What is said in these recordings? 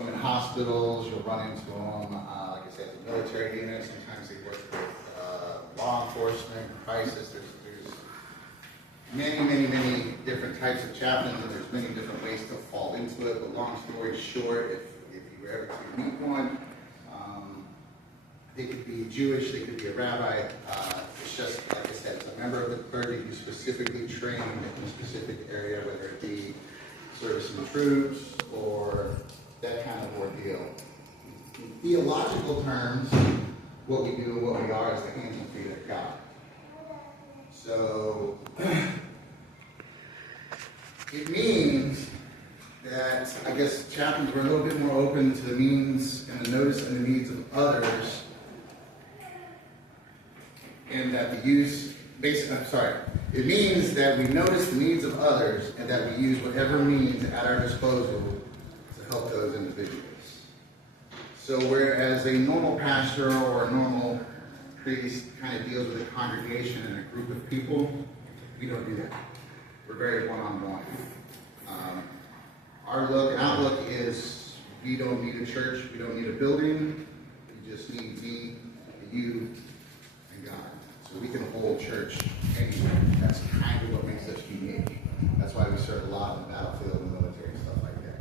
In hospitals, you'll run into them, like I said, the military units. Sometimes they work with law enforcement, crisis. There's many different types of chaplains, and there's many different ways to fall into it. But long story short, if you were ever to meet one, they could be Jewish, they could be a rabbi. It's just, like I said, it's a member of the clergy who's specifically trained in a specific area, whether it be service in troops or that kind of ordeal. In theological terms, what we do and what we are is the hands and feet of God. So, it means that, I guess, chaplains were a little bit more open to the means and the notice and the needs of others, and that we use, it means that we notice the needs of others and that we use whatever means at our disposal to help those individuals. So whereas a normal pastor or a normal priest kind of deals with a congregation and a group of people, we don't do that. We're very one-on-one. Our outlook is we don't need a church, we don't need a building, we just need me, you, and God. So we can hold church anywhere. That's kind of what makes us unique. That's why we serve a lot in the battlefield and military and stuff like that.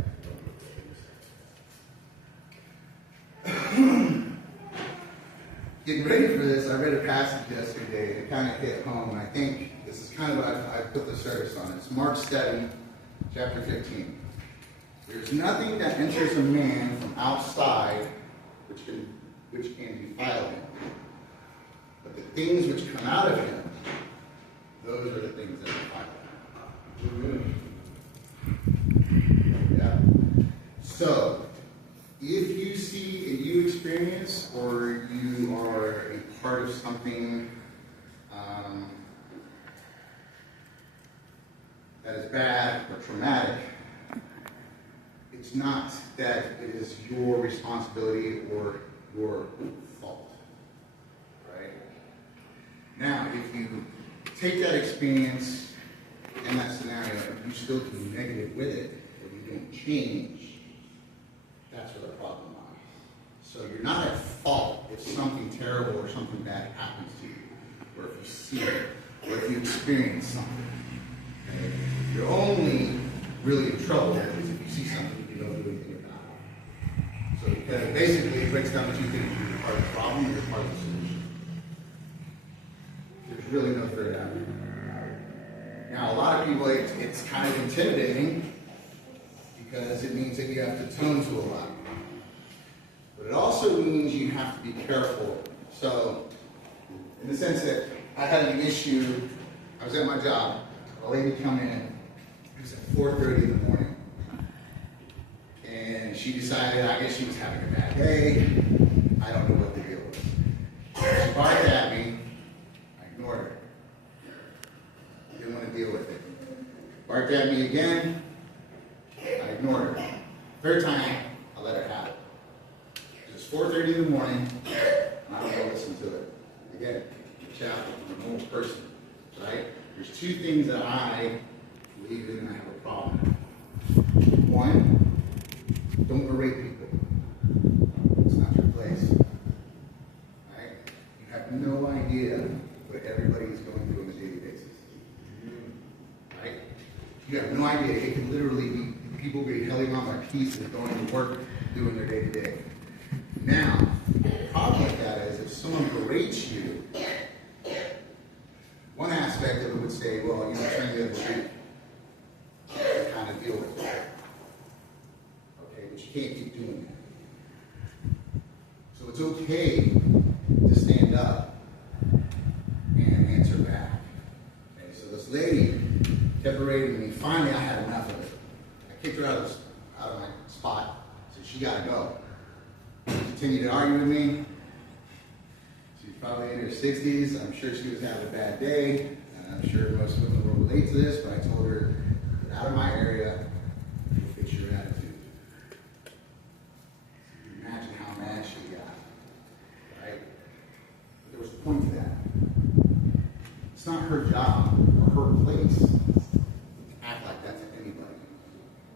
Getting ready for this, I read a passage yesterday and it kind of hit home. And I think this is kind of what I put the service on. It's Mark 7, chapter 15. There's nothing that enters a man from outside which can defile him. But the things which come out of him, those are the things that defile him. Yeah. So, if you see and you experience, or you are a part of something that is bad or traumatic, it's not that it is your responsibility or your fault. Right? Now, if you take that experience in that scenario and you still do negative with it, or you don't change, that's where the problem lies. So you're not at fault if something terrible or something bad happens to you, or if you see it, or if you experience something. Okay? You're only really in trouble is if you see something you don't do anything about it. So because basically it breaks down to two things. You're part of the problem or you're part of the solution. There's really no third avenue. Now a lot of people, it's kind of intimidating because it means that you have to tone to a lot. But it also means you have to be careful. So, in the sense that I had an issue, I was at my job, a lady come in, it was at 4:30 in the morning. And she decided, I guess she was having a bad day, I don't know what the deal was. She barked at me, I ignored her. Didn't want to deal with it. Barked at me again, I ignored her. Third time, I let her have it. It was 4:30 in the morning, and I don't go listen to it. Again, the chaplain, I'm a normal person, right? There's two things that I believe in and I have a problem with. One, don't berate people. It's not your place. Right? You have no idea what everybody is going through on a daily basis. Right? You have no idea. It could literally be people being held on by pieces going to work, doing their day-to-day. Now, the problem with that is if someone berates you, one aspect of it would say, well, turn the other cheek to kind of deal with it. Okay, but you can't keep doing that. So it's okay to stand up and answer back. Okay, so this lady kept berating me. Finally, I had enough of it. I kicked her out of my spot. Said she got to go. She continued to argue with me. She's probably in her 60s. I'm sure she was having a bad day. And I'm sure most women will relate to this, but I told her, get out of my area, you'll fix your attitude. Imagine how mad she got. Right? But there was a point to that. It's not her job or her place to act like that to anybody.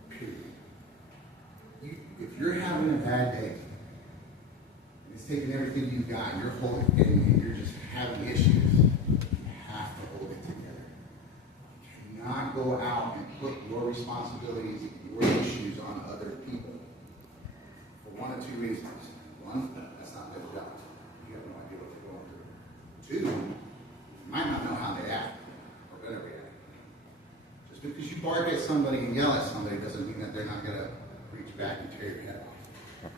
Period. If you're having a bad day, and it's taking everything you've got, and you're holding it, and you're just having issues, you have to hold it together. You cannot go out and put your responsibilities, your issues on other people. For one of two reasons. One, that's not their job. You have no idea what they're going through. Two, you might not know how they act or gonna react. Just because you bark at somebody and yell at somebody doesn't mean that they're not gonna reach back and tear your head off.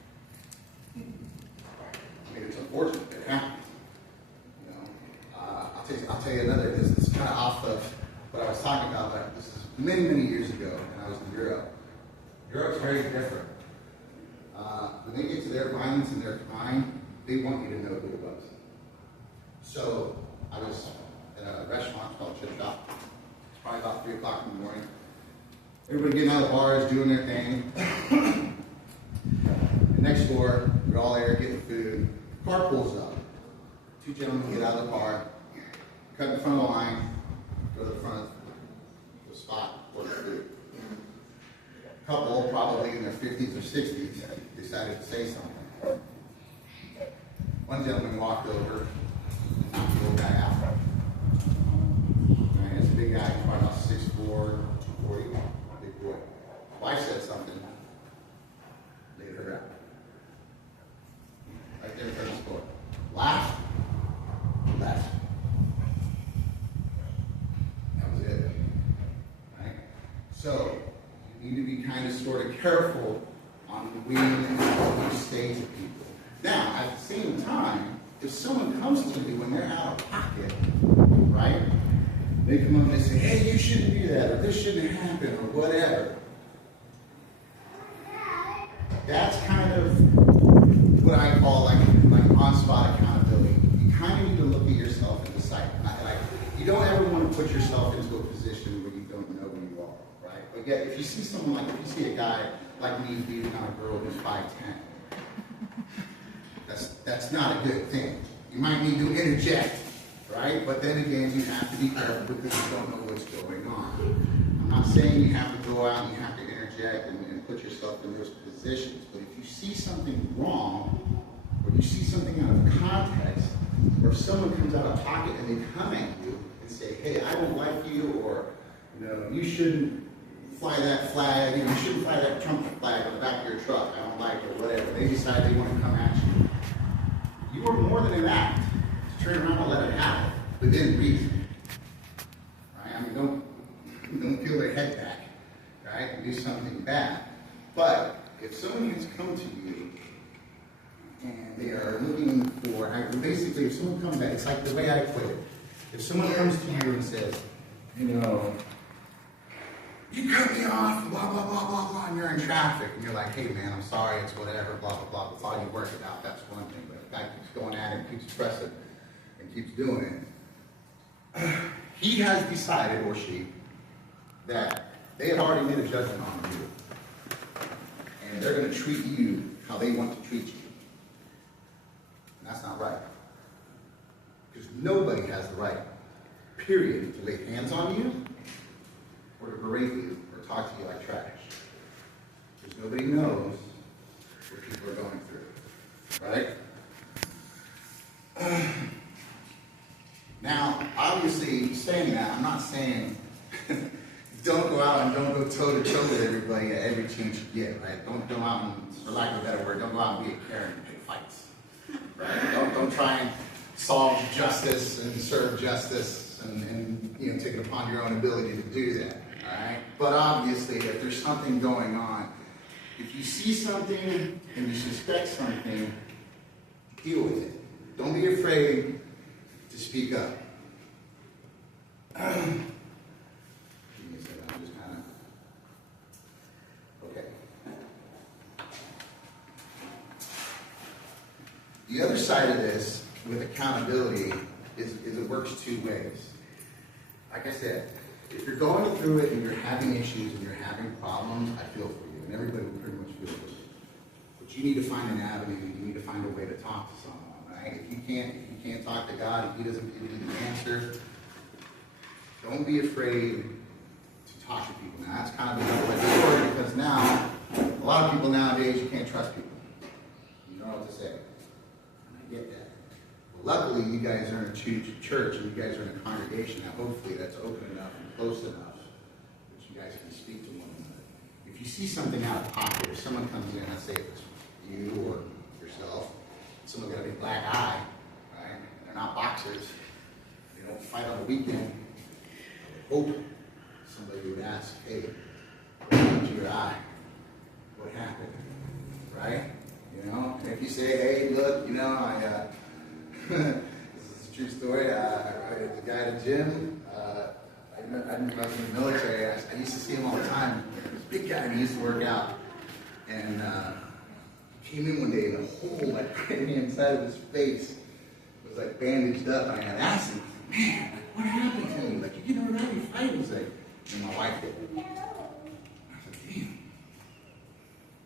I mean, it's unfortunate that it happens. You know, I'll tell you another. This is kind of off of what I was talking about. But this is many, many years ago, when I was in Europe. Europe's very different. When they get to their violence and their crime, they want you to know who it was. So I was at a restaurant called Chaplin. It's probably about 3 o'clock in the morning. Everybody getting out of the bars, doing their thing. And next door, we're all there getting food. Car pulls up. Two gentlemen get out of the car, cut in front of the line, go to the front of the spot for the food. A couple, probably in their 50s or 60s, decided to say something. One gentleman walked over and knocked the old guy out. And it's a big guy, he's probably about 6'4", 240, big boy. Wife said something, laid her out. Right there in front of the store. Laughed, left. That was it. Right? So, you need to be kind of sort of careful on when and what you say to people. Now, at the same time, if someone comes to you when they're out of pocket, right? They come up and they say, hey, you shouldn't do that, or this shouldn't happen, or whatever. That's kind of what I call like on-spot accountability. You kind of need to look at yourself and decide. You don't ever want to put yourself into a position where you don't know who you are, right? But yet, if you see someone like, if you see a guy like me beating on a girl who's 5'10", that's not a good thing. You might need to interject, right? But then again, you have to be careful because you don't know what's going on. I'm not saying you have to go out and you have to interject and put yourself in those positions, but if you see something wrong, or you see something out of context, or if someone comes out of pocket and they come at you and say, hey, I don't like you, or you shouldn't fly that flag, you shouldn't fly that Trump flag on the back of your truck, I don't like it, or whatever. They decide they want to come at you. You are more than an act to turn around and let it happen within reason. Right? I mean, don't peel their head back, right? And do something bad. But if someone has come to you and they are looking for, basically, if someone comes back, it's like the way I put it. If someone comes to you and says, you cut me off, blah, blah, blah, blah, blah, and you're in traffic, and you're like, hey, man, I'm sorry, it's whatever, blah, blah, blah, blah, you work it out, that's one thing, but if the guy keeps going at it, keeps pressing, and keeps doing it, he has decided, or she, that they have already made a judgment on you, and they're going to treat you how they want to treat you, and that's not right, because nobody has the right, period, to lay hands on you, or to berate you, or talk to you like trash. Because nobody knows what people are going through, right? Now, obviously, saying that, I'm not saying don't go out and don't go toe-to-toe with everybody at every chance you get, right? Don't go out and, for lack of a better word, don't go out and be a Karen and pick fights, right? Don't try and solve justice and serve justice and take it upon your own ability to do that. Alright? But obviously, if there's something going on, if you see something and you suspect something, deal with it. Don't be afraid to speak up. Give me a second, I'm just kind of... Okay. The other side of this, with accountability, is it works two ways. Like I said, if you're going through it and you're having issues and you're having problems, I feel for you, and everybody will pretty much feel for you. But you need to find an avenue, you need to find a way to talk to someone, right? If you can't talk to God, if He doesn't give you the answer, don't be afraid to talk to people. Now, that's kind of another way to work, because now A lot of people nowadays, you can't trust people. You don't know what to say. And I get that. Well, luckily, you guys are in a church and you guys are in a congregation. Now, hopefully, that's open enough and close enough that you guys can speak to one another. If you see something out of pocket, if someone comes in, let's say it's you or yourself, someone got a big black eye, right? And they're not boxers. They don't fight on the weekend. I would hope somebody would ask, hey, what happened to your eye? What happened? Right? You know? And if you say, hey, look, you know, this is a true story. The guy at the gym, I was in the military. I used to see him all the time. He was a big guy and he used to work out. And he came in one day and a hole like right inside of his face was like bandaged up. And I had asked him, man, like, what happened to him? Like, you get around, you fight. He was like, and my wife did. I was like, damn,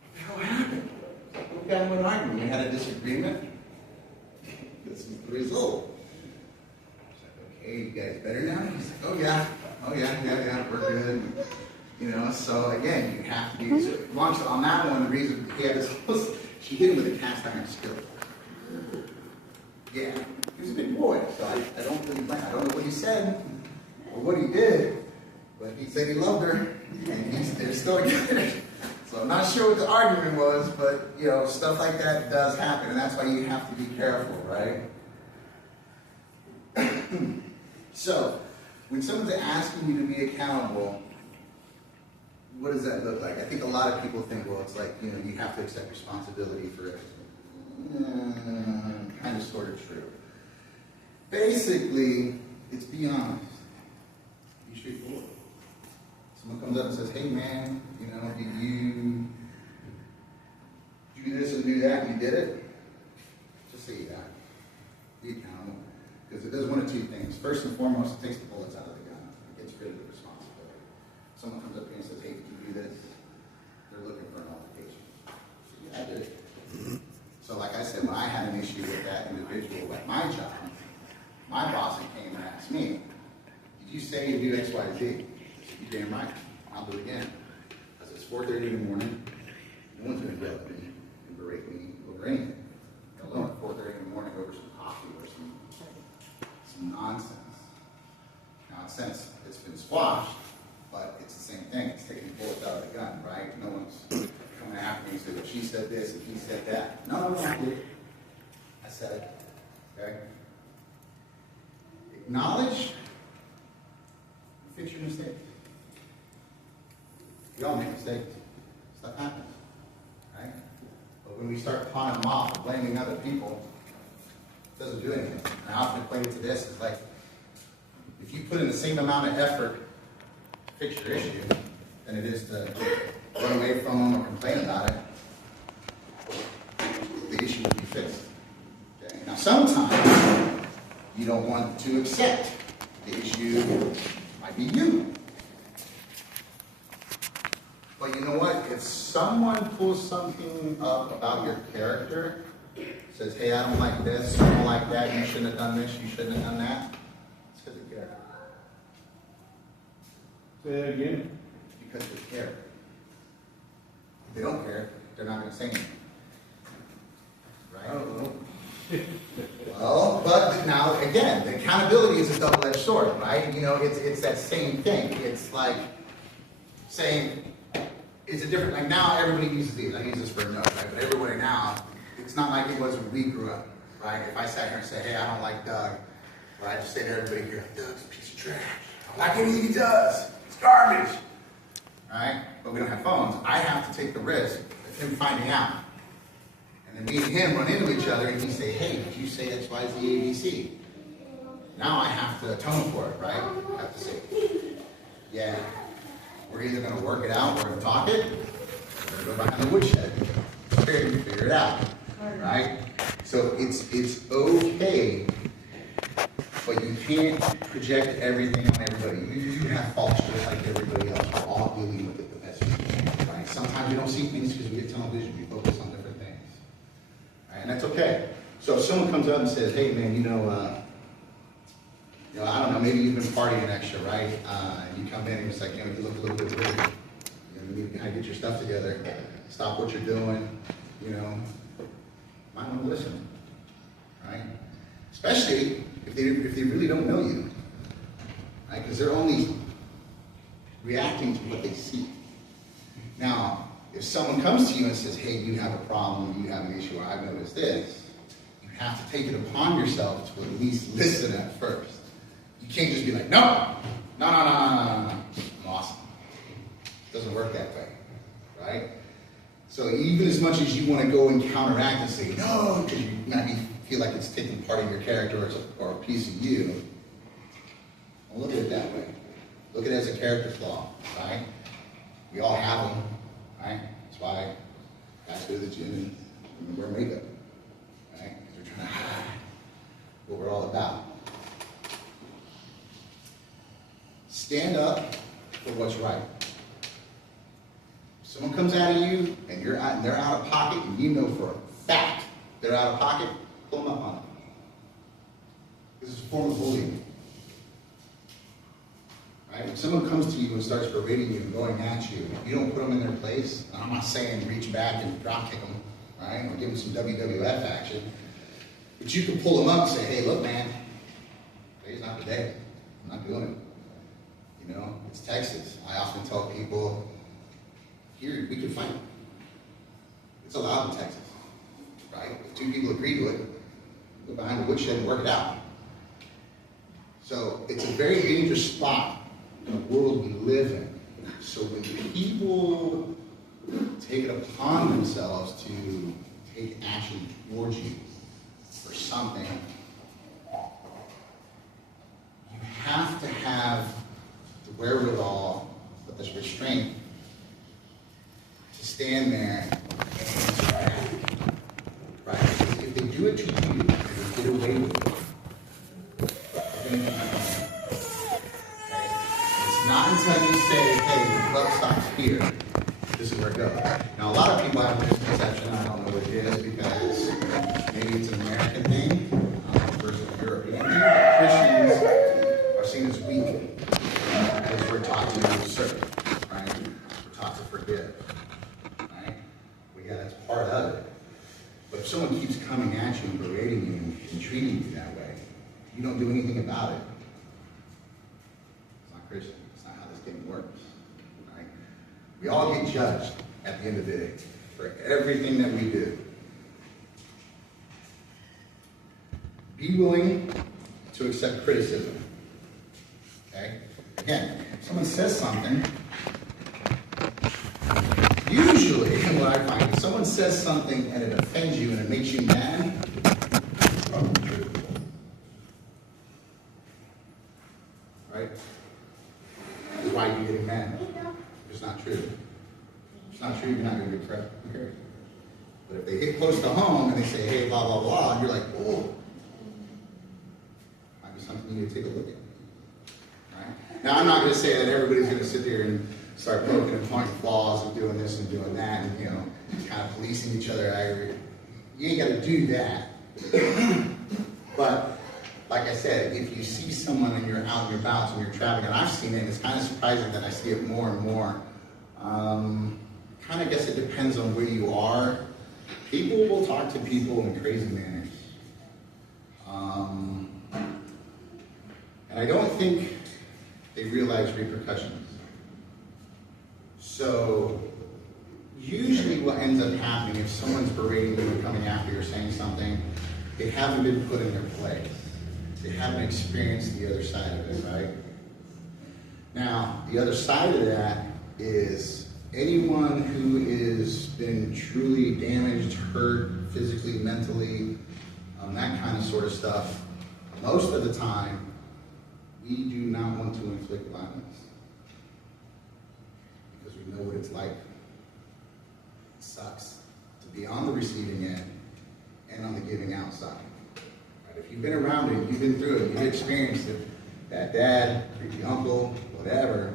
what the hell happened? We got into an argument. We had a disagreement. This is the result. I was like, okay, you guys better now? He's like, oh yeah, we're good. You know, so again, you have to be, on that one, the reason he had this, she hit him with a cast iron skillet. Yeah, he was a big boy, so I don't really blame. I don't know what he said or what he did, but he said he loved her, and they're still together. So I'm not sure what the argument was, but you know, stuff like that does happen, and that's why you have to be careful, right? So, when someone's asking you to be accountable, what does that look like? I think a lot of people think, well, it's like, you know, you have to accept responsibility for it. Kind of, sort of true. Basically, it's be honest. Be straightforward. Someone comes up and says, hey man, you know, did you do this and do that and you did it? Just say that. Be accountable. Because it does one of two things. First and foremost, it takes the bullets out of the gun. It gets rid of the responsibility. Someone comes up here and says, hey, did you do this? They're looking for an altercation. Yeah, I did it. So like I said, when I had an issue with that individual at my job, my boss came and asked me, did you say you do X, Y, Z? I said, you're damn right. I'll do it again. Because it's 4:30 in the morning. No one's going to yell at me and berate me over anything. Alone at 4:30 in the morning over some coffee or some nonsense. Now, since it's been squashed, but it's the same thing. It's taking bullets out of the gun, right? No one's coming after me and saying, well, she said this and he said that. No, I did. I said it. Okay? Acknowledge and fix your mistakes. We all make mistakes. Stuff happens. Right? But when we start pawning them off and blaming other people, it doesn't do anything. And I often equate it to this. It's like, if you put in the same amount of effort to fix your issue than it is to run away from them or complain about it, the issue will be fixed. Okay? Now, sometimes you don't want to accept the issue might be you. But you know what? If someone pulls something up about your character, says, hey, I don't like this, I don't like that, you shouldn't have done this, you shouldn't have done that, it's because they care. Say that again. Because they care. If they don't care, they're not going to say anything. Right? I don't know. Well, but now, again, the accountability is a double-edged sword, right? You know, it's that same thing. It's like saying, it's a different, like now everybody uses these. I use this for a note, right? But everybody now, it's not like it was when we grew up, right? If I sat here and said, hey, I don't like Doug, right? I just say to everybody here, Doug's a piece of trash. I don't like anything he does. It's garbage, right? But we don't have phones. I have to take the risk of him finding out. And then me and him run into each other and he say, hey, did you say X, Y, Z, A, B, C? Now I have to atone for it, right? I have to say, yeah, we're either going to work it out, we're going to talk it, or we're going to go behind the woodshed, figure it out, right? So it's okay, but you can't project everything on everybody. You have faults just like everybody else. We're all dealing with it the best we can, right? Sometimes we don't see things because we get tunnel vision. We focus on different things, right? And that's okay. So if someone comes up and says, hey, man, you know, I don't know, maybe you've been partying extra, right? You come in and it's like, you know, you look a little bit weird. You know, you need to kind of get your stuff together. stop what you're doing, you know, might want to listen, right? Especially if they really don't know you, right? Because they're only reacting to what they see. Now, if someone comes to you and says, hey, you have a problem, you have an issue, or I've noticed this, you have to take it upon yourself to at least listen at first. You can't just be like, no, I'm awesome. It doesn't work that way, right? So even as much as you want to go and counteract and say no, because you might feel like it's taking part of your character or a piece of you, don't look at it that way. Look at it as a character flaw, right? We all have them, right? That's why guys go to the gym and wear makeup, right? Because we're trying to hide what we're all about. Stand up for what's right. If someone comes out of you and they're out of pocket and you know for a fact they're out of pocket, pull them up on it. This is a form of bullying. Right? If someone comes to you and starts berating you and going at you, you don't put them in their place. And I'm not saying reach back and drop kick them, right? Or give them some WWF action. But you can pull them up and say, hey, look, man, today's not the day. I'm not doing it. You know, it's Texas. I often tell people, here, we can fight. It's allowed in Texas, right? If two people agree to it, go behind the woodshed and work it out. So it's a very dangerous spot in the world we live in. So when people take it upon themselves to take action towards you for something, you have to have the wherewithal, but this restraint, to stand there and interact. Right? If they do it to you, if they get away with it, they're going to keep going. Not until you say, hey, the buck stops here. This is where it goes. Now, a lot of people have a misconception. I don't know what it is because maybe it's an American thing versus a European thing. Christians are seen as weak because we're taught to serve, right? We're taught to forgive, right? Well, yeah, that's part of it. But if someone keeps coming at you and berating you and treating you that way, you don't do anything about it. It's not Christian. Works, right? We all get judged at the end of the day for everything that we do. Be willing to accept criticism. Okay? Again, if someone says something, usually what I find, if someone says something and it offends you and it makes you mad, it's probably true. Right? Why are you getting mad? It's not true. If it's not true, you're not going to be correct. But if they get close to home and they say, hey, blah, blah, blah, and you're like, oh, might be something you need to take a look at. Right? Now, I'm not going to say that everybody's going to sit there and start poking and pointing flaws and doing this and doing that and, you know, kind of policing each other. You ain't got to do that. But like I said, if you see someone and you're out and you're about and you're traveling, and I've seen it, and it's kind of surprising that I see it more and more. Kind of guess it depends on where you are. People will talk to people in crazy manners. And I don't think they realize repercussions. So usually what ends up happening, if someone's berating you or coming after you or saying something, they haven't been put in their place. They haven't experienced the other side of it, right? Now, the other side of that is anyone who has been truly damaged, hurt, physically, mentally, that kind of sort of stuff, most of the time, we do not want to inflict violence. Because we know what it's like. It sucks to be on the receiving end and on the giving out side. If you've been around it, you've been through it, you've experienced it, that dad, creepy uncle, whatever,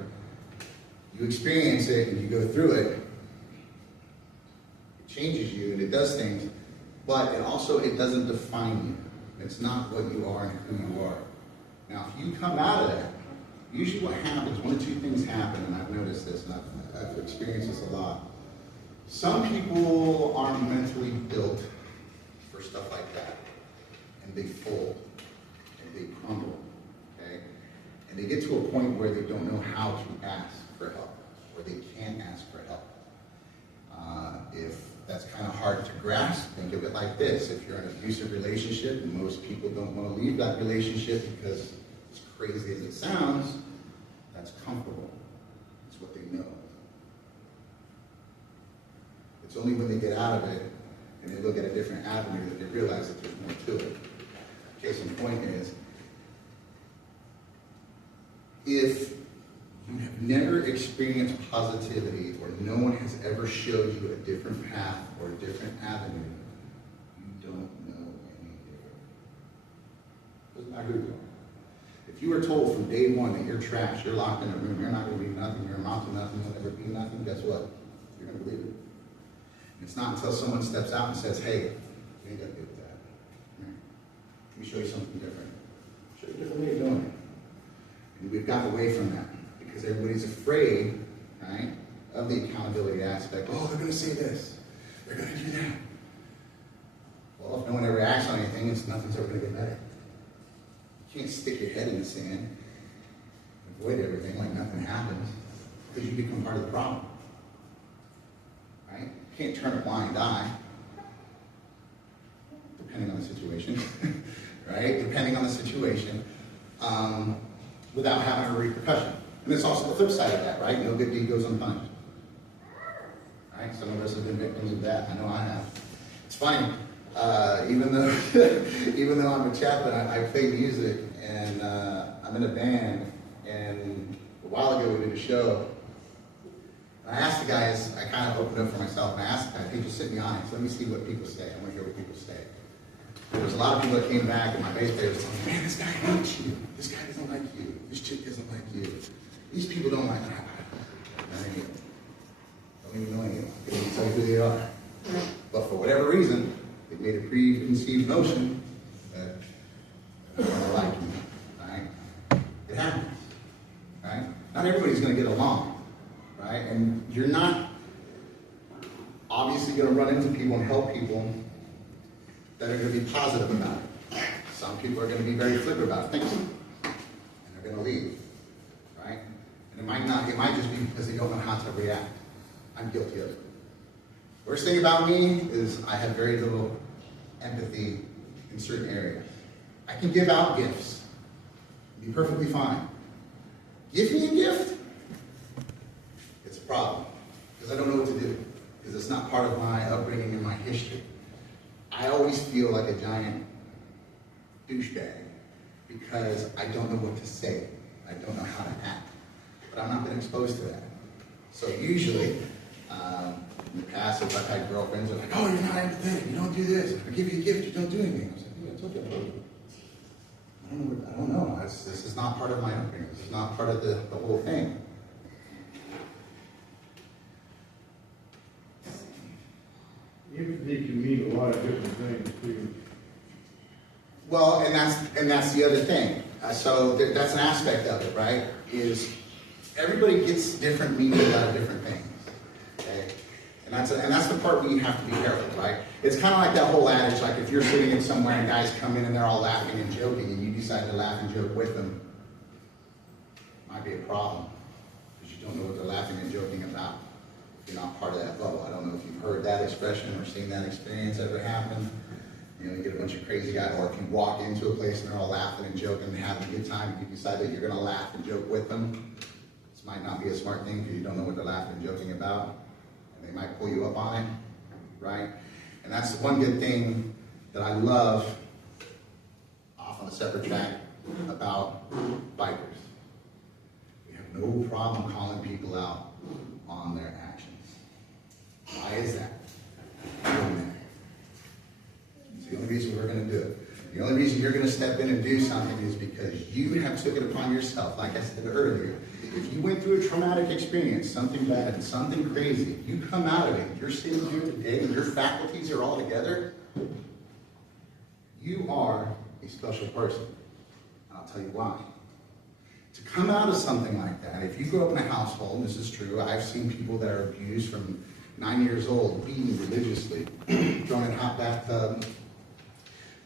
you experience it and you go through it, it changes you and it does things, but it doesn't define you. It's not what you are and who you are. Now, if you come out of that, usually what happens, one of two things happen, and I've noticed this, and I've experienced this a lot. Some people aren't mentally built for stuff like that, and they fold, and they crumble, okay? And they get to a point where they don't know how to ask for help, or they can't ask for help. If that's kind of hard to grasp, think of it like this. If you're in an abusive relationship, and most people don't want to leave that relationship because, as crazy as it sounds, that's comfortable. It's what they know. It's only when they get out of it and they look at a different avenue that they realize that there's more to it. Case in point is, if you have never experienced positivity or no one has ever showed you a different path or a different avenue, you don't know any different. Doesn't matter who you are. If you were told from day one that you're trash, you're locked in a room, you're not going to be nothing, you're amount to nothing, you'll never be nothing, guess what? You're going to believe it. It's not until someone steps out and says, hey, you ain't got to do with that. Let me show you something different. Show you a different way of doing it. And we've gotten away from that because everybody's afraid, right, of the accountability aspect. Oh, they're going to say this. They're going to do that. Well, if no one ever acts on anything, nothing's ever going to get better. You can't stick your head in the sand and avoid everything like nothing happens because you become part of the problem. Right? You can't turn a blind eye, depending on the situation, right? Depending on the situation, without having a repercussion. And it's also the flip side of that, right? No good deed goes unpunished. Right? Some of us have been victims of that. I know I have. It's funny. Even though I'm a chaplain, I play music, and I'm in a band. And a while ago, we did a show. I asked the guys, I kind of opened up for myself, and I asked the guys, hey, just sit in the audience, let me see what people say. I want to hear what people say. There was a lot of people that came back, and my bass player was telling me, man, this guy hates you. This guy doesn't like you. This chick doesn't like you. These people don't like you. Don't even know anyone. They don't tell you who they are. But for whatever reason, they made a preconceived notion that they don't like you. Right? It happens. Right? Not everybody's going to get along. Right? And you're not obviously going to run into people and help people that are going to be positive about it. Some people are going to be very flipper about things, and they're going to leave. Right? And it might just be because they don't know how to react. I'm guilty of it. Worst thing about me is I have very little empathy in certain areas. I can give out gifts, be perfectly fine. Give me a gift, it's a problem, because I don't know what to do, because it's not part of my upbringing and my history. I always feel like a giant douchebag, because I don't know what to say. I don't know how to act, but I've not been exposed to that. So usually, in the past, if I've had girlfriends that are like, oh, you're not empathetic, you don't do this. I give you a gift, you don't do anything. I was like, dude, I told you. I don't know. This is not part of my upbringing. This is not part of the whole thing. Empathy can mean a lot of different things too. Well, and that's the other thing. So that's an aspect of it, right? Is everybody gets different meanings out of different things. Okay? And that's the part where you have to be careful, right? It's kind of like that whole adage, like if you're sitting in somewhere and guys come in and they're all laughing and joking and you decide to laugh and joke with them, it might be a problem because you don't know what they're laughing and joking about. If you're not part of that bubble. I don't know if you've heard that expression or seen that experience ever happen. You know, you get a bunch of crazy guys, or if you walk into a place and they're all laughing and joking and having a good time, and you decide that you're going to laugh and joke with them, this might not be a smart thing because you don't know what they're laughing and joking about. They might pull you up on it, right? And that's the one good thing that I love, off on a separate track, about bikers. We have no problem calling people out on their actions. Why is that? It's the only reason we're going to do it. The only reason you're going to step in and do something is because you have took it upon yourself. Like I said earlier, if you went through a traumatic experience, something bad and something crazy, you come out of it, you're sitting here today and your faculties are all together, you are a special person. And I'll tell you why. To come out of something like that, if you grow up in a household, and this is true, I've seen people that are abused from 9 years old, beaten religiously, thrown in hot bathtub,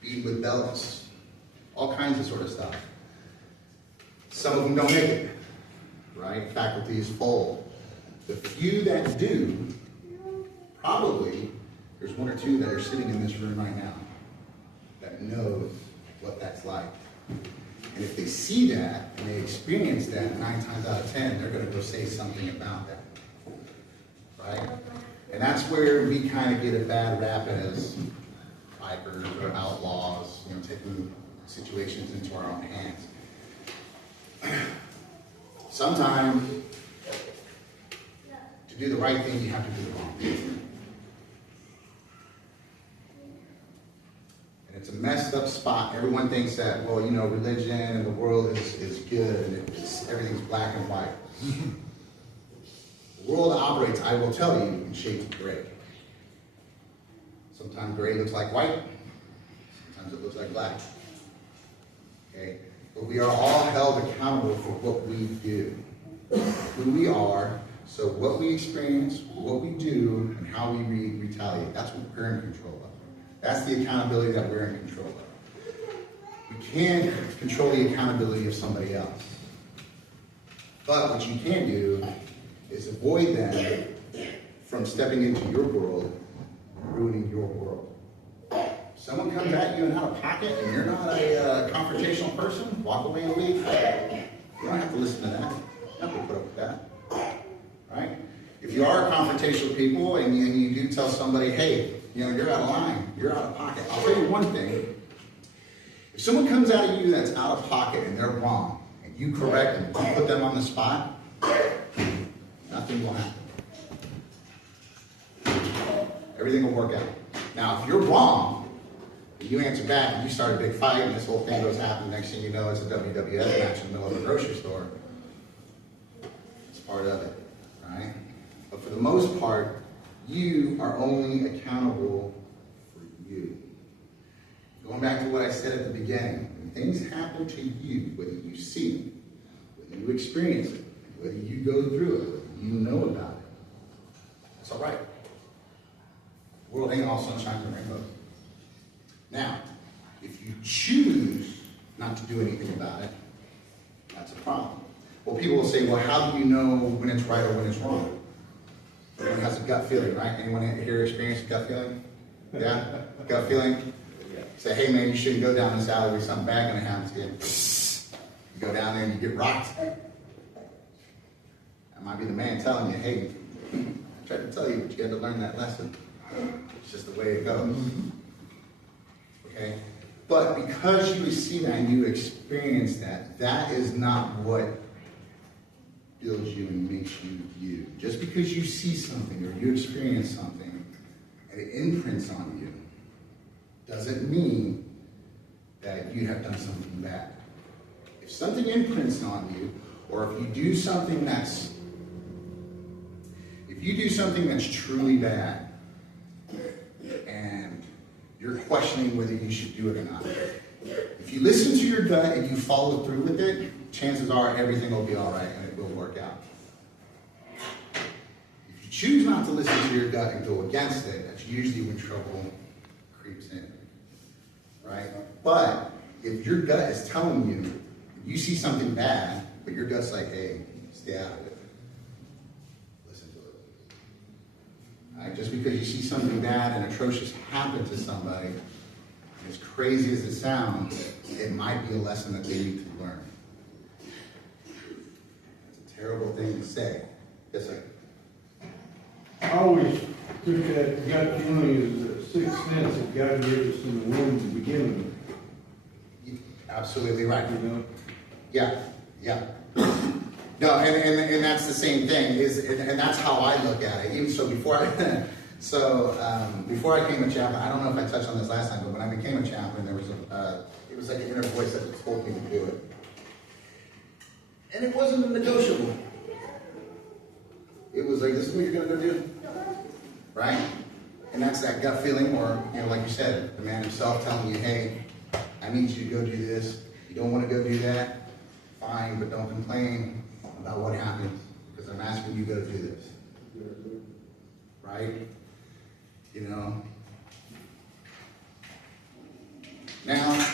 beaten with belts, all kinds of sort of stuff. Some of them don't make it, right? Faculty is full. The few that do, probably, there's one or two that are sitting in this room right now that knows what that's like. And if they see that and they experience that 9 times out of 10, they're going to go say something about that, right? And that's where we kind of get a bad rap as vipers or outlaws, taking situations into our own hands. Sometimes, to do the right thing, you have to do the wrong thing. And it's a messed up spot. Everyone thinks that, well, religion and the world is good and everything's black and white. The world operates, I will tell you, in shades of gray. Sometimes gray looks like white. Sometimes it looks like black. Okay? But we are all held accountable for what we do. Who we are, so what we experience, what we do, and how we retaliate. That's what we're in control of. That's the accountability that we're in control of. We can't control the accountability of somebody else. But what you can do is avoid them from stepping into your world and ruining your world. Someone comes at you and out of pocket and you're not a confrontational person, walk away and leave. You don't have to listen to that. You don't have to put up with that. Right? If you are a confrontational people and you do tell somebody, hey, you're out of line, you're out of pocket. I'll tell you one thing. If someone comes at you that's out of pocket and they're wrong, and you correct them, you put them on the spot, nothing will happen. Everything will work out. Now, if you're wrong, and you answer back and you start a big fight and this whole thing goes happen, next thing you know, it's a WWF match in the middle of a grocery store. It's part of it, right? But for the most part, you are only accountable for you. Going back to what I said at the beginning, when things happen to you, whether you see it, whether you experience it, whether you go through it, whether you know about it, it's all right. The world ain't all sunshine and rainbows. Now, if you choose not to do anything about it, that's a problem. Well, people will say, well, how do you know when it's right or when it's wrong? Everyone has a gut feeling, right? Anyone here experience a gut feeling? Yeah? Gut feeling? Say, hey man, you shouldn't go down this alley, something bad gonna happen to you. You go down there and you get rocked. That might be the man telling you, hey, I tried to tell you, but you had to learn that lesson. It's just the way it goes. Okay? But because you see that and you experience that, that is not what builds you and makes you you. Just because you see something or you experience something and it imprints on you doesn't mean that you have done something bad. If something imprints on you, or if you do something that's truly bad, and you're questioning whether you should do it or not, if you listen to your gut and you follow through with it, chances are everything will be all right and it will work out. If you choose not to listen to your gut and go against it, that's usually when trouble creeps in. Right? But if your gut is telling you, you see something bad, but your gut's like, hey, stay out of it. Listen to it. Right? Just because you see something bad and atrocious happen to somebody, as crazy as it sounds, it might be a lesson that they need to learn. It's a terrible thing to say. Yes, sir. I always took that gut feeling as a sixth sense that God gave us in the womb to begin with. Absolutely right. You know? Yeah. No, and that's the same thing, and that's how I look at it. Even so, before I became a chaplain, I don't know if I touched on this last time, but when I became a chaplain, there was it was like an inner voice that told me to do it, and it wasn't a negotiable. It was like, this is what you're going to go do, right? And that's that gut feeling, or like you said, the man himself telling you, hey, I need you to go do this. You don't want to go do that, fine, but don't complain about what happens, because I'm asking you to go do this. right? You know? Now,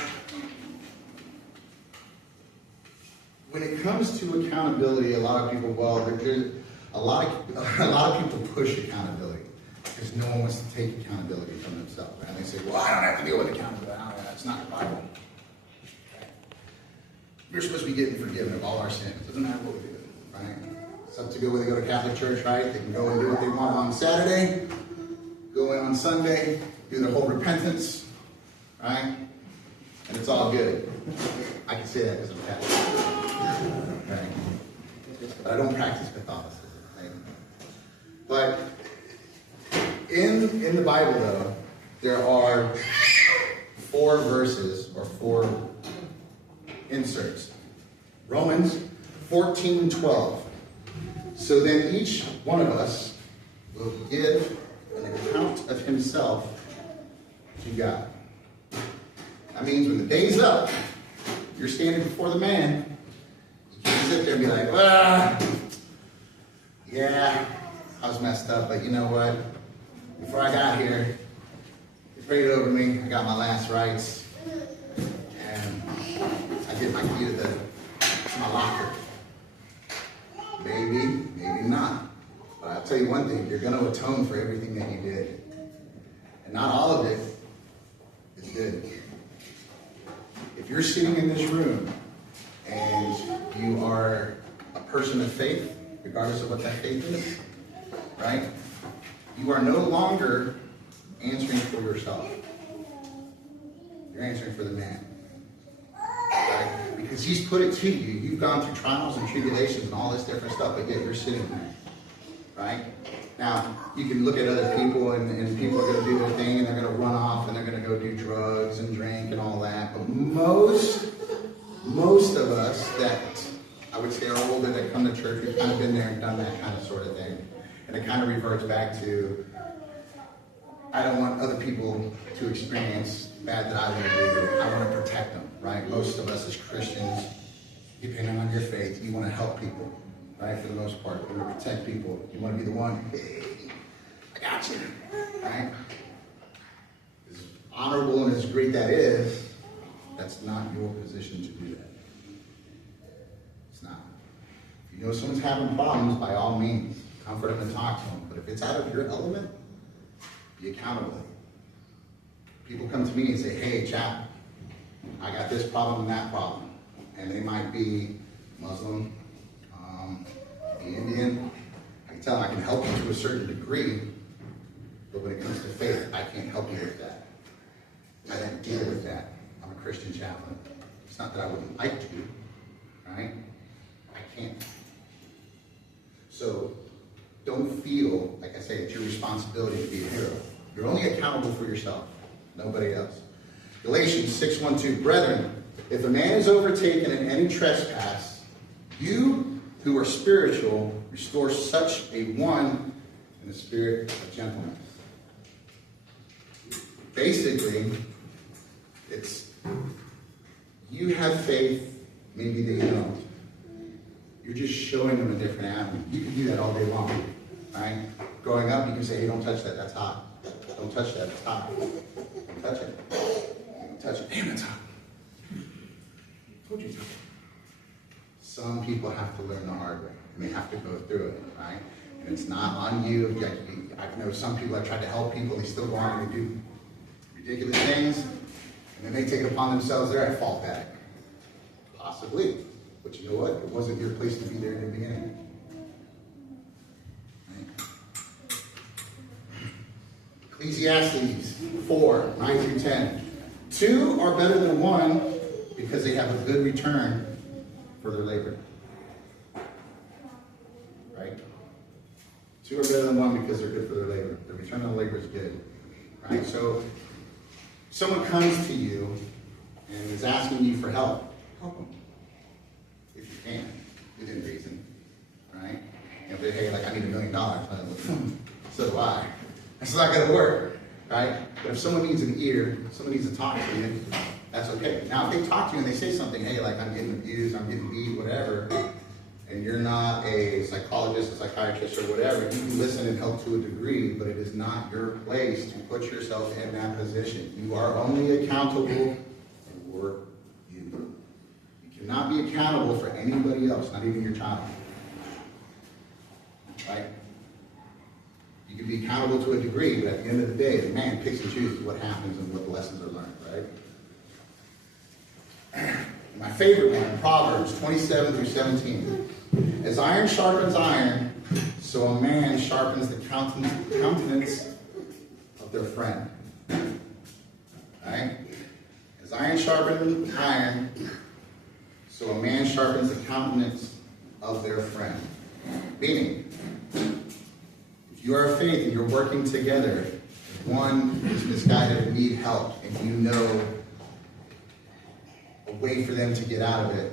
when it comes to accountability, a lot of people, a lot of people push accountability because no one wants to take accountability from themselves. And they say, well, I don't have to deal with accountability. That's not the Bible. You're supposed to be getting forgiven of all our sins. It doesn't matter what we do, right? It's up to go where they go to Catholic church, right? They can go and do what they want on Saturday, go in on Sunday, do their whole repentance, right? And it's all good. I can say that because I'm Catholic, right? But I don't practice Catholicism, right? But in the Bible, though, there are 4 verses or 4 inserts. Romans 14:12. So then each one of us will give an account of himself to God. That means when the day's up, you're standing before the man, you can't sit there and be like, well, yeah, I was messed up, but you know what? Before I got here, he prayed over me, I got my last rites, and I get my key to my locker. Maybe, maybe not. But I'll tell you one thing, you're going to atone for everything that you did. And not all of it is good. If you're sitting in this room and you are a person of faith, regardless of what that faith is, right? You are no longer answering for yourself. You're answering for the man. Right? Because he's put it to you. You've gone through trials and tribulations and all this different stuff, but yet you're sitting there. Right? Now, you can look at other people and people are going to do their thing and they're going to run off and they're going to go do drugs and drink and all that. But most of us that I would say are older that come to church, we've kind of been there and done that kind of sort of thing. And it kind of reverts back to, I don't want other people to experience bad that I want to do. I want to protect them, right? Most of us as Christians, depending on your faith, you want to help people, right? For the most part, you want to protect people. You want to be the one, hey, I got you, right? As honorable and as great that is, that's not your position to do that. It's not. If you know someone's having problems, by all means, comfort them and talk to them. But if it's out of your element, be accountable. People come to me and say, hey, Chaplin, I got this problem and that problem. And they might be Muslim, be Indian. I can tell them I can help you to a certain degree, but when it comes to faith, I can't help you with that. I don't deal with that. I'm a Christian chaplain. It's not that I wouldn't like to, right? I can't. So don't feel, like I say, it's your responsibility to be a hero. You're only accountable for yourself, nobody else. Galatians 6:1-2, brethren, if a man is overtaken in any trespass, you who are spiritual, restore such a one in the spirit of gentleness. Basically, it's you have faith, maybe they don't. You're just showing them a different avenue. You can do that all day long, right? Growing up, you can say, hey, don't touch that, that's hot. Don't touch that, it's hot. Don't touch it. Don't touch it. Damn, it's hot. I told you to. Some people have to learn the hard way, and they have to go through it, right? And it's not on you. I know some people have tried to help people, they still go on and they do ridiculous things, and then they take it upon themselves, they're at fault at it. Possibly. But you know what? It wasn't your place to be there in the beginning. Ecclesiastes 4:9-10. 2 are better than 1 because they have a good return for their labor. Right? 2 are better than 1 because they're good for their labor. The return on labor is good. Right? So, someone comes to you and is asking you for help. Help them. If you can, within reason. Right? And if they, hey, like, I need $1 million. So do I. That's not going to work. Right? But if someone needs an ear, someone needs to talk to you, that's okay. Now, if they talk to you and they say something, hey, like, I'm getting abused, I'm getting beat, whatever, and you're not a psychologist, a psychiatrist, or whatever, you can listen and help to a degree, but it is not your place to put yourself in that position. You are only accountable for you. You cannot be accountable for anybody else, not even your child. Right? You can be accountable to a degree, but at the end of the day, the man picks and chooses what happens and what lessons are learned, right? My favorite one, Proverbs 27 through 17. As iron sharpens iron, so a man sharpens the countenance of their friend. Right? As iron sharpens iron, so a man sharpens the countenance of their friend. Meaning, if you are of faith and you're working together, if one is misguided and need help, and you know a way for them to get out of it,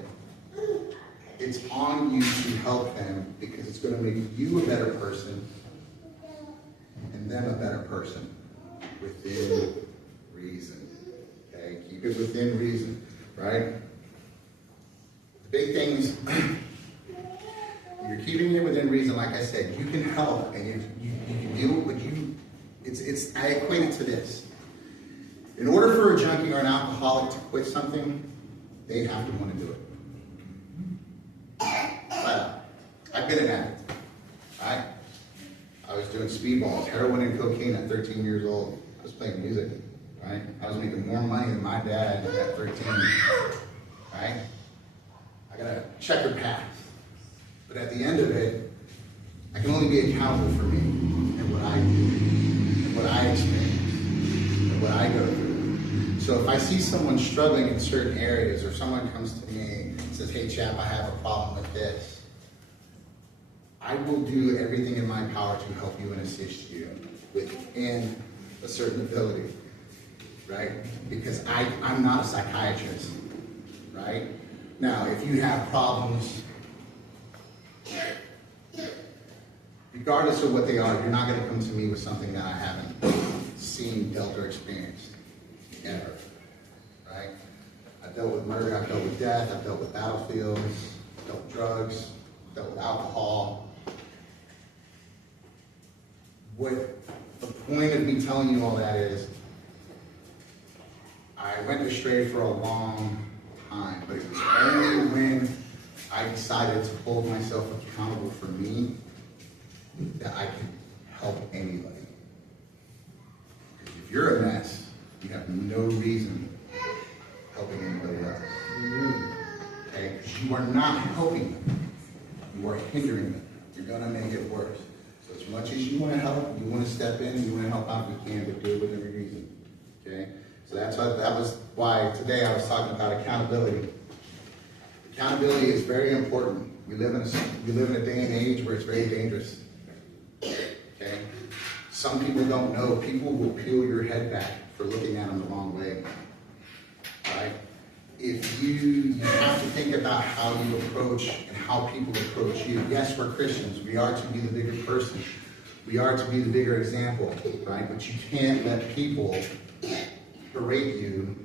it's on you to help them, because it's going to make you a better person and them a better person within reason. Okay? Keep it within reason, right? The big thing is, you're keeping it within reason. Like I said, you can help and you can deal with I equate it to this. In order for a junkie or an alcoholic to quit something, they have to want to do it. I've been an addict, right? I was doing speedballs, heroin and cocaine at 13 years old. I was playing music, right? I was making more money than my dad at 13, right? I got a checkered past. But at the end of it, I can only be accountable for me and what I do, and what I experience, and what I go through. So if I see someone struggling in certain areas, or someone comes to me and says, hey, Chap, I have a problem with this, I will do everything in my power to help you and assist you within a certain ability, right? Because I'm not a psychiatrist, right? Now, if you have problems, regardless of what they are, you're not going to come to me with something that I haven't seen, dealt, or experienced ever, right? I've dealt with murder, I've dealt with death, I've dealt with battlefields, I've dealt with drugs, I've dealt with alcohol. What the point of me telling you all that is, I went astray for a long time, but it was only when I decided to hold myself accountable for me that I could help anybody. Because if you're a mess, you have no reason helping anybody else. Okay? Because you are not helping them. You are hindering them. You're going to make it worse. So as much as you want to help, you want to step in, and you want to help out if you can, but do it with every reason. Okay? So that was why today I was talking about accountability. Accountability is very important. We live in a day and age where it's very dangerous. Okay? Some people don't know. People will peel your head back for looking at them the wrong way. Right? If you have to think about how you approach and how people approach you. Yes, we're Christians. We are to be the bigger person. We are to be the bigger example, right? But you can't let people berate you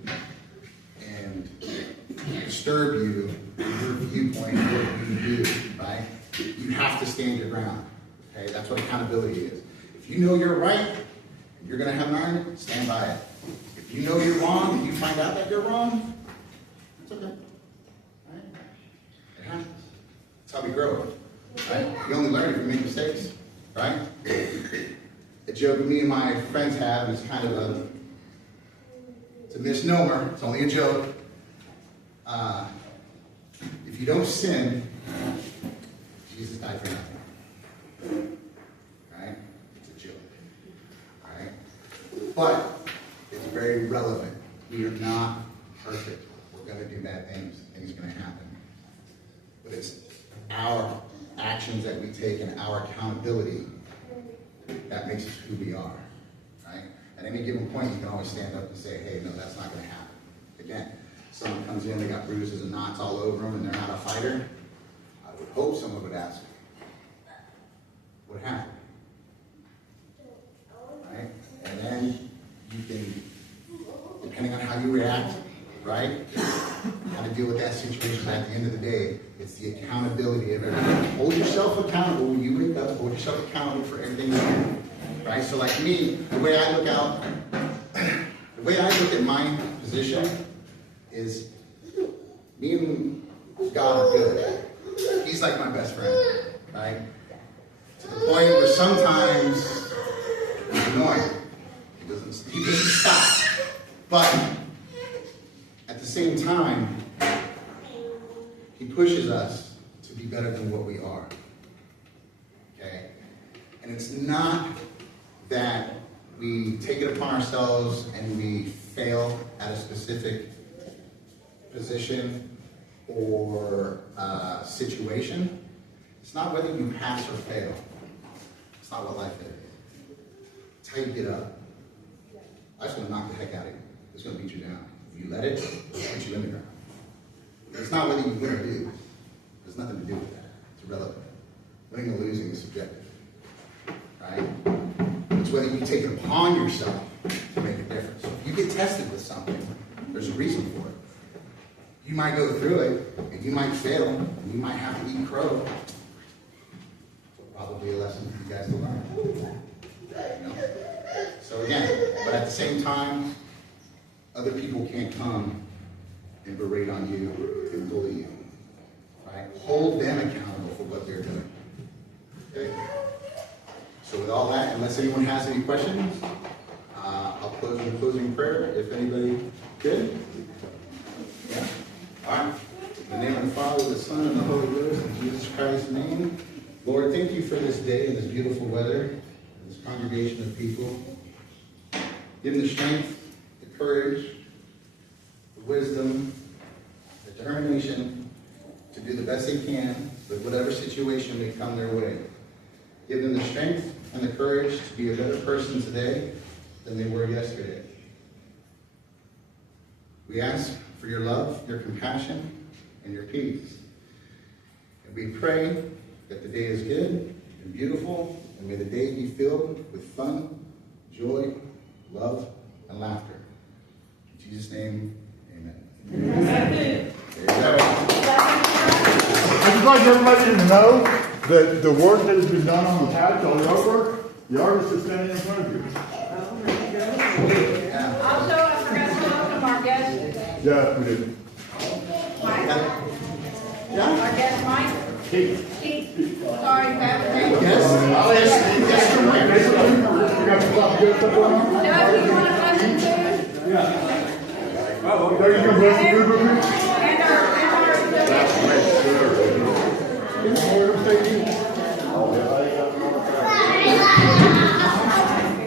and disturb you in your viewpoint of what you do, right? You have to stand your ground. Okay, that's what accountability is. If you know you're right, and you're going to have an argument, stand by it. If you know you're wrong, and you find out that you're wrong, it's okay. Right? It happens. That's how we grow. Right? You only learn if you make mistakes. Right? A joke me and my friends have is kind of it's a misnomer. It's only a joke. If you don't sin, Jesus died for nothing. Right? It's a joke. Right? But it's very relevant. We are not perfect. We're going to do bad things. Things are going to happen. But it's our actions that we take and our accountability that makes us who we are. Right? At any given point, you can always stand up and say, hey, no, that's not going to happen. Again, someone comes in, they got bruises and knots all over them, and they're not a fighter. I would hope someone would ask, what happened? Right? And then you can, depending on how you react, right? how to deal with that situation. But at the end of the day, it's the accountability of everything. Hold yourself accountable when you wake up. Hold yourself accountable for everything you do. Right? So like me, the way I look at my position is me and God are good. He's like my best friend, right? To the point where sometimes it's annoying. He doesn't stop. But at the same time, he pushes us to be better than what we are. Okay? And it's not that we take it upon ourselves and we fail at a specific position or situation. It's not whether you pass or fail. It's not what life is. It's how you get up. Life's going to knock the heck out of you. It's going to beat you down. If you let it, it'll put you in the ground. It's not whether you win or lose. There's nothing to do with that. It's irrelevant. Winning or losing is subjective. Right? It's whether you take it upon yourself to make a difference. So if you get tested with something, there's a reason for it. You might go through it, and you might fail, and you might have to eat crow. Probably a lesson for you guys to learn. You know? So again, but at the same time, other people can't come and berate on you and bully you. Right? Hold them accountable for what they're doing. Okay? So with all that, unless anyone has any questions, I'll close with a closing prayer. If anybody could. Yeah. All right. In the name of the Father, the Son, and the Holy Ghost, in Jesus Christ's name. Lord, thank you for this day and this beautiful weather, this congregation of people. Give them the strength, the courage, the wisdom, the determination to do the best they can with whatever situation may come their way. Give them the strength and the courage to be a better person today than they were yesterday. We ask for your love, your compassion, and your peace. And we pray that the day is good and beautiful, and may the day be filled with fun, joy, love, and laughter. In Jesus' name, amen. There you go. I just like everybody to know that the work that has been done on the patch all over, the artist is standing in front of you. Also, I forgot to welcome our guest, Yeah, we did. Mike. Yeah? Our guest, Mike. Keith. Sorry, bad name. Yes, from where? You got some stuff good stuff going on? Doug, you want to bless him too? Yeah. Oh, are you going to bless the food with me? And our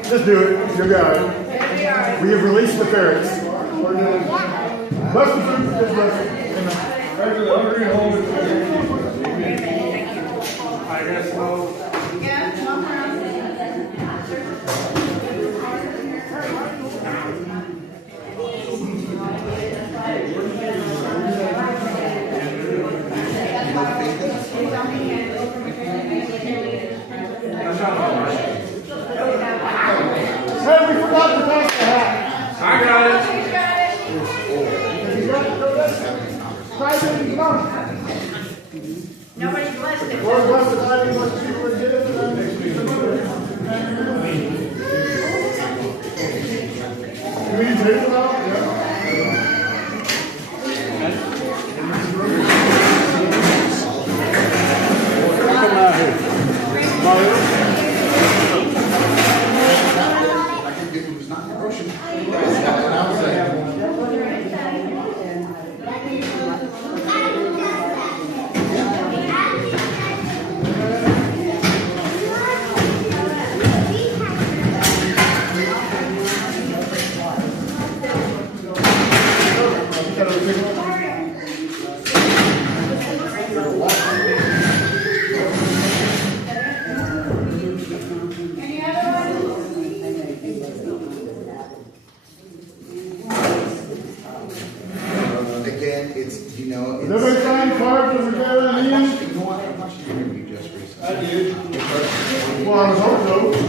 Just do it. You got it. there we are. We have released the ferrets. Bless the food. Just bless it. I guess so. Yeah, come around. Hey, we forgot to pass the hat. I got it. Nobody blessed it. Lord bless the tithing, bless the people that did it, and then we need to take it out? Come out here. I can give who's not in the ocean. That's what I was saying. Any other ones? Again, it's, you know, Is everybody signing cards over there in the end? you know what? I want you to hear me just recently. I did. Well, I was hoping so.